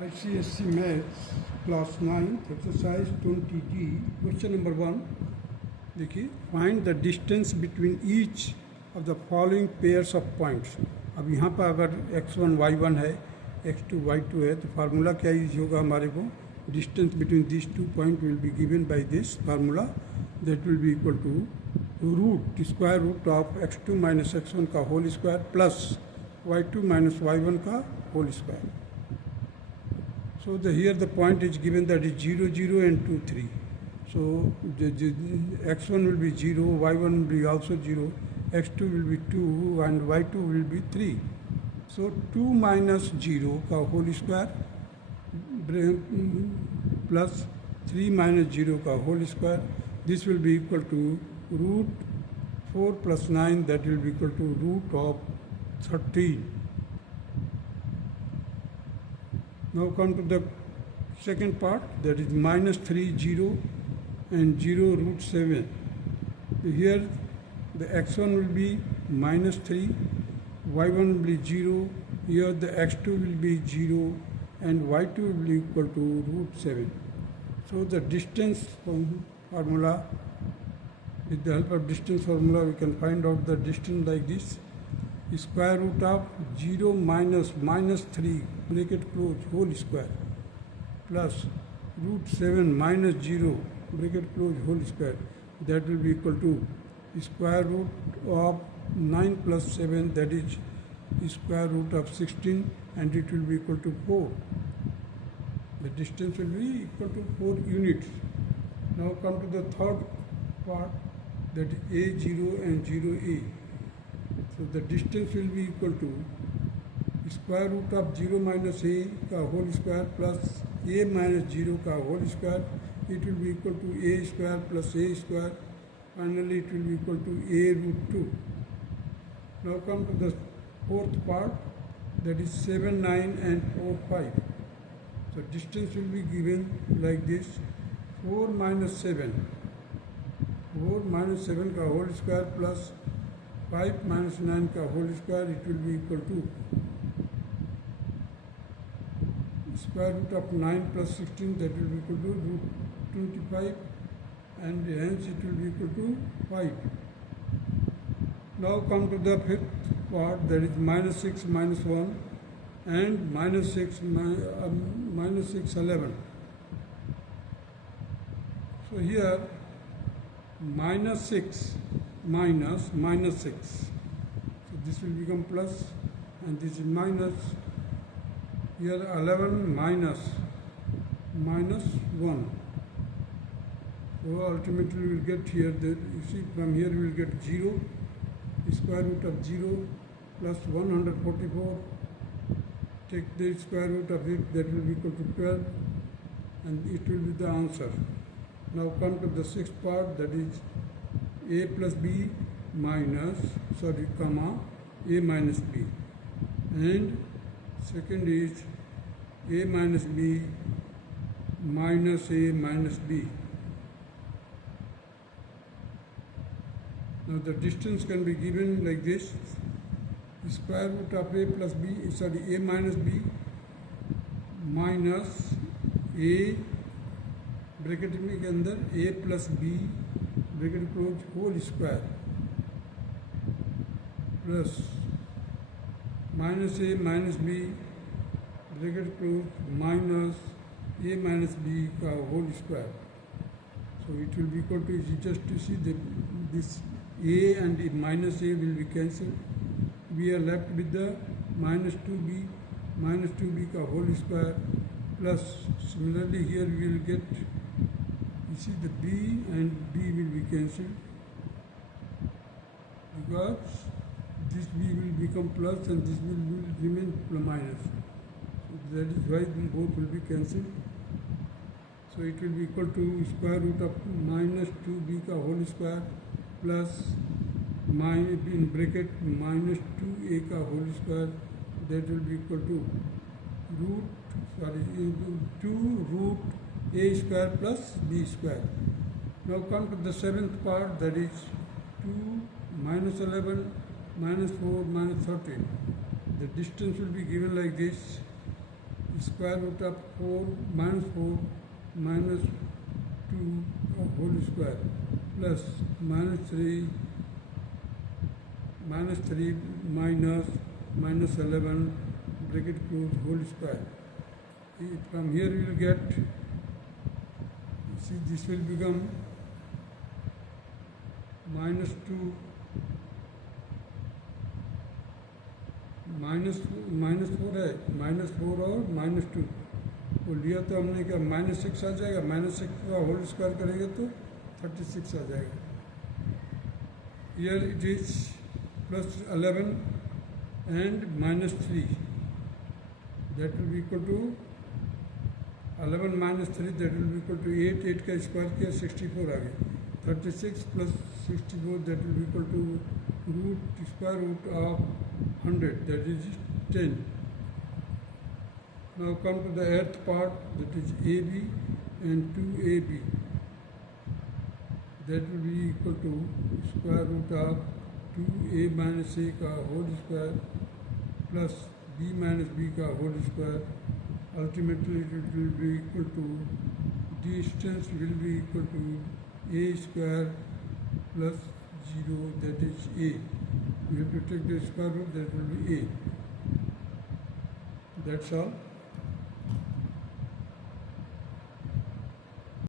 ICSC Maths Class 9 Exercise 20D Question number 1 देखिए Find the distance between each of the following pairs of points। अब यहाँ पर अगर x1 y1 है x2 y2 है तो फार्मूला क्या यूज होगा हमारे को distance between these two points will be given by this formula that will be equal to root square root of x2 minus x1 का whole square plus y2 minus y1 का whole square। So here the point is given that is 0, 0 and 2, 3. So the x1 will be 0, y1 will be also 0, x2 will be 2 and y2 will be 3. So 2 minus 0 का whole square plus 3 minus 0 का whole square. This will be equal to root 4 plus 9, that will be equal to root of 13. Now come to the second part, that is minus 3, 0 and 0 root 7. Here the x1 will be minus 3, y1 will be 0, here the x2 will be 0 and y2 will be equal to root 7. So the distance formula, with the help of distance formula we can find out the distance like this. Square root of 0 minus minus 3 bracket close whole square plus root 7 minus 0 bracket close whole square, that will be equal to square root of 9 plus 7, that is square root of 16, and it will be equal to 4. The distance will be equal to 4 units. Now come to the third part, that is A0 and 0A. So the distance will be equal to square root of 0 minus a का whole square plus a minus 0 का whole square. It will be equal to a square plus a square. Finally it will be equal to a root 2. Now come to the fourth part, that is 7, 9 and 4, 5. So distance will be given like this, 4 minus 7. 4 minus 7 का whole square plus 5 minus 9 का whole square, it will be equal to square root of 9 plus 16, that will be equal to root 25, and hence it will be equal to 5. Now come to the fifth part, that is minus 6 minus 1 and minus 6 11. So here minus 6 minus minus 6. So this will become plus and this is minus. Here 11 minus minus 1. So ultimately we will get here, that you see from here we will get 0, square root of 0 plus 144. Take the square root of it, that will be equal to 12, and it will be the answer. Now come to the sixth part, that is a plus b minus, comma, a minus b, and second is a minus b minus a minus b. Now the distance can be given like this, square root of a plus b, a minus b minus a bracket में के अंदर a plus b bracket close whole square plus minus a minus b bracket close minus a minus b का whole square. So it will be equal to, just to see that this a and minus a will be cancelled. We are left with the minus 2b का whole square plus, similarly here we will get, you see the b and b will be cancelled because this b will become plus and this will remain minus. So that is why both will be cancelled. So it will be equal to square root of minus 2b का whole square plus in bracket minus 2a का whole square, that will be equal to 2 root a square plus b square. Now come to the seventh part, that is 2 minus 11 minus 4 minus 13. The distance will be given like this, square root of 4 minus 4 minus 2 whole square plus minus 3 minus 11 bracket close whole square. From here we will get, see, this will become minus 2 minus 4 है, minus 4 और minus 2 वो लिया तो हमने क्या minus 6 आ जाएगा, minus 6 का whole square करेंगे तो 36 आ जाएगा. Here it is plus 11 and minus 3, that will be equal to 11 minus 3, that will be equal to 8. 8 का स्क्वायर किया 64 आ गया. 36 plus 64, that will be equal to square root of 100, that is 10. Now come to the earth part, that is AB and 2AB, that will be equal to square root of 2A minus A का whole square plus B minus B का whole square. Ultimately it will be equal to, distance will be equal to A square plus 0, that is A. We have to take the square root, that will be A. That's all.